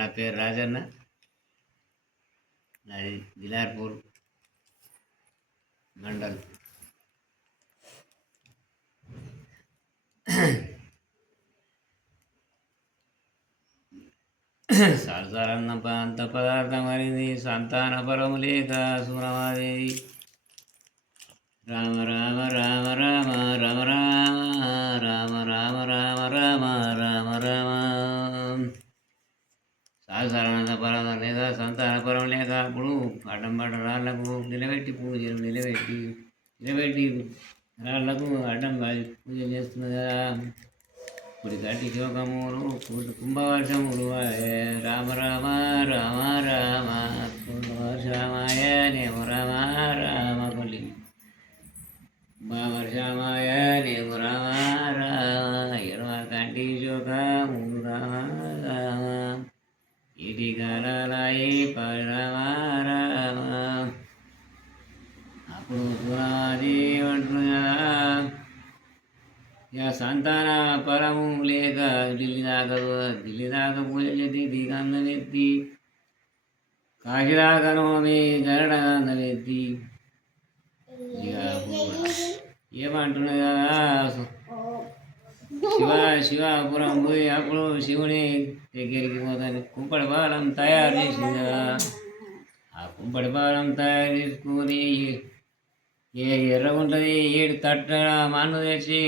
నా పేరు రాజన్న. నాది దిలార్పూర్ మండల్. సారసారన్న అంత పదార్థం అరింది సంతాన పరము లేక సురమాదేవి. రామ రామ రామ రామ రామ రామ రామ రామ రామ రామ రామ సారసారానంద పరం లేక సంతాన పరం లేక అప్పుడు అడ్డం రాళ్లకు నిలబెట్టి పూజలు నిలబెట్టి రాళ్లకు అడ్డం పూజలు చేస్తున్నది కదా. ఇప్పుడు గట్టి శోకములు కుంభవర్షములు రామ రామ రామ రామ కుంభవర్షమాయ నేము రామ రామ కొలి కుంభవర్షమాయ నేము రామ రామ ఇరవ కంటి శోకములు రామ రామ ఇటి కాలాయి పరిరామ రామ. అప్పుడు సురాది అంటున్నా కదా, ఇక సంతాన పరము లేక ఢిల్లీ దాకా పూజ చేసి దిగంధం ఎత్తి కాశీదాకా నోమి గరడగంధం ఎత్తి ఇక ఏమంటున్నది కదా, శివాపురం పోయి అప్పుడు శివుని దగ్గరికి పోతాను కుంపడి బాలం తయారు చేసింది కదా. ఆ కుంపడి బాలం తయారు చేసుకొని ఎర్రగుంటుంది 7 తట్ల మన్ను తెచ్చి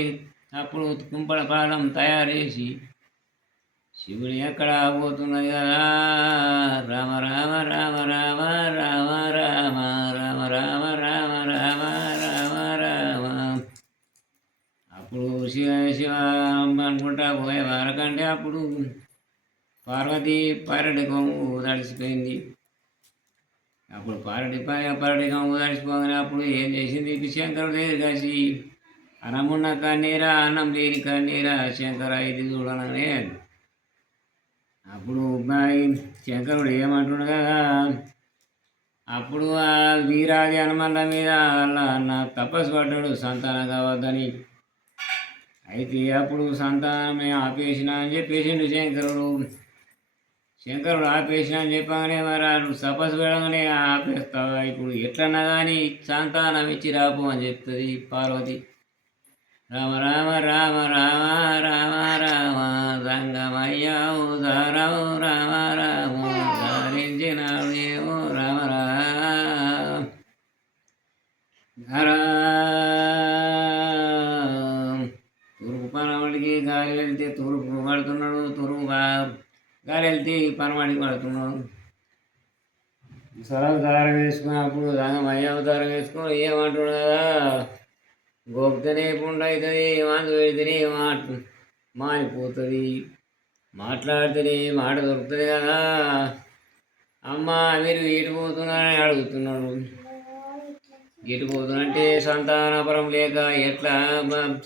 అప్పుడు కుంపడ పాలం తయారు చేసి శివుడు ఎక్కడ పోతున్నది కదా. రామ రామ రామ రామ రామ రామ రామ రామ రామ రామ రామ రామ. అప్పుడు శివ అనుకుంటా పోయే వారకంటే అప్పుడు పార్వతి పర్యటకం తడిసిపోయింది. అప్పుడు పర్యటకం తడిసిపోగానే అప్పుడు ఏం చేసింది, శంకరుడు దగ్గర కలిసి అన్నమున్న కన్నీరా అన్నం లేని కన్నీరా శంకర ఇది చూడననే. అప్పుడు శంకరుడు ఏమంటున్నాడు కదా, అప్పుడు ఆ వీరాది హనుమంత మీద అన్న తపస్సు పడ్డాడు సంతానం కావద్దని. అయితే అప్పుడు సంతానమే ఆపేసిన అని చెప్పేసిండు శంకరుడు ఆపేసిన అని చెప్పగానే మరి తపస్సు పెట్టగానే ఆపేస్తావా ఇప్పుడు ఎట్లన్నా కానీ సంతానం ఇచ్చి రాపు అని చెప్తుంది పార్వతి. రామ రామ రామ రామ రామ రామ సంగమయ్య ఉదారం రామ రామ ధరించినాడేమో రామ రామ. తూర్పు పనవాడికి గాలి వెళ్తే తూర్పు పడుతున్నాడు, తూర్పు గాలి వెళ్తే పనవాడికి పడుతున్నాడు. అవతారం వేసుకున్నప్పుడు సంగమయ్య అవతారం వేసుకుని ఏమంటున్నాడు కదా, గోపితేనే పుండు అవుతుంది, మందు పెడితేనే మారిపోతుంది, మాట్లాడితేనే మాట దొరుకుతుంది కదా. అమ్మ మీరు ఎటు పోతున్నారని అడుగుతున్నాడు. ఎటు పోతున్నంటే సంతానపరం లేక ఎట్లా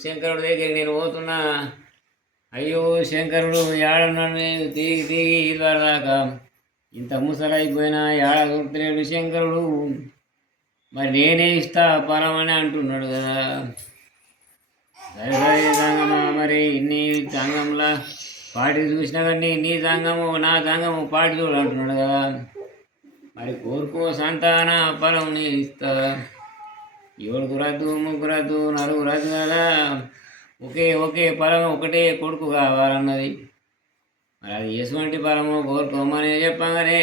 శంకరుడి దగ్గర నేను పోతున్నా. అయ్యో శంకరుడు ఏడన్నాడు తీగి ఇదివర దాకా ఇంత ముసలైపోయినా ఏడ దొరుకుతున్నాడు శంకరుడు, మరి నేనే ఇస్తా పొలం అని అంటున్నాడు కదా. సరే సంగమా మరి ఇన్ని సంఘంలా పాటి చూసినా కానీ నీ సంఘము నా సంఘము పాటి చూడు అంటున్నాడు కదా. మరి కోరుకో సంతాన పొలం నేను ఇస్తా. 7 రద్దు 3 రద్దు 4 రద్దు కదా, ఒకే పొలం ఒకటే కొడుకు కావాలన్నది. మరి అది ఎటువంటి పొలము కోరుకోమని చెప్పగానే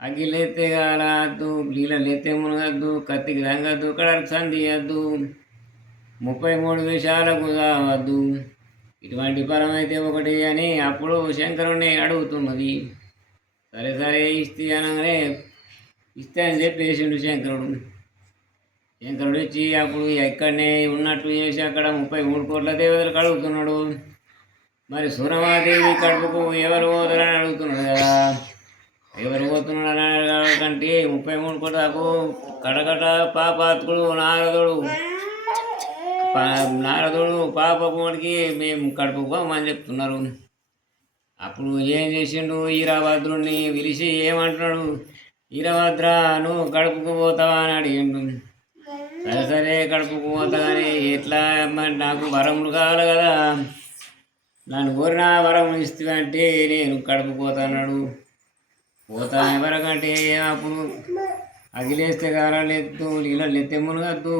అగ్గిలెత్తే కాలద్దు, నీళ్ళెత్తే మునగద్దు, కత్తికి రంగద్దు, కడకు సంధియద్దు, 33 విషయాలకు కావద్దు, ఇటువంటి పరం అయితే ఒకటి అని అప్పుడు శంకరుణ్ణి అడుగుతున్నది. సరే ఇస్తే అనగానే ఇస్తే అని చెప్పేసిండు శంకరుడు ఇచ్చి అప్పుడు ఎక్కడనే ఉన్నట్టు చేసి అక్కడ 33 కోట్ల దేవతలకు అడుగుతున్నాడు. మరి సురమాదేవి కడుపుకు ఎవరు పోతారని అడుగుతున్నాడు కదా. ఎవరు పోతున్నాడు అని కంటే 33 కోట్లకు కడకట పాపాత్కుడు నారదుడు పాపకి మేము కడుపుకు పోమని చెప్తున్నారు. అప్పుడు ఏం చేసిండు, ఈరాభద్రుడిని పిలిచి ఏమంటున్నాడు, ఈరభద్ర నువ్వు కడుపుకు పోతావా అని అడిగిండు. సరే కడుపుకు పోతా కానీ ఎట్లా నాకు వరములు కావాలి కదా, నన్ను కోరిన వరం ఇస్తుందంటే నేను కడుపు పోతాన్నాడు. పోతా ఎవరికంటే అప్పుడు అగిలేస్తే కారాలెత్తు నీళ్ళని ఎత్తే మునగద్దు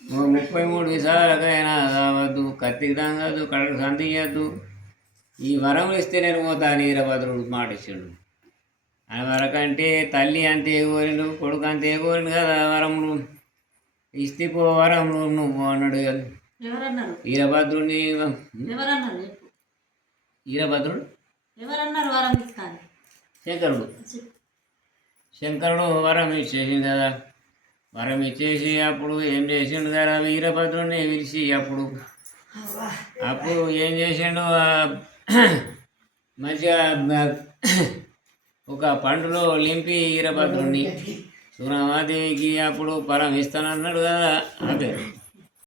33 విసాలకైనా కావద్దు కత్తికి తాగద్దు కడకు సంతియద్దు. ఈ వరం ఇస్తే నేను పోతా వీరభద్రుడు మాట ఇచ్చాడు. ఆ వరకంటే తల్లి అంతే కోరిండు, కొడుకు అంతే కోరిండు కదా వరములు. ఇస్తే పో వరములు నువ్వు అన్నాడు కదా వీరభద్రుడిని. వీరభద్రుడు శంకరుడు. శంకరుడు వరం ఇచ్చేసిండు కదా. వరం ఇచ్చేసి అప్పుడు ఏం చేసిండు కదా వీరభద్రుడిని పిలిచి అప్పుడు ఏం చేసిండు మంచిగా ఒక పండులో లింపి వీరభద్రుడిని సురమాదేవికి అప్పుడు వరం ఇస్తానన్నాడు కదా. అదే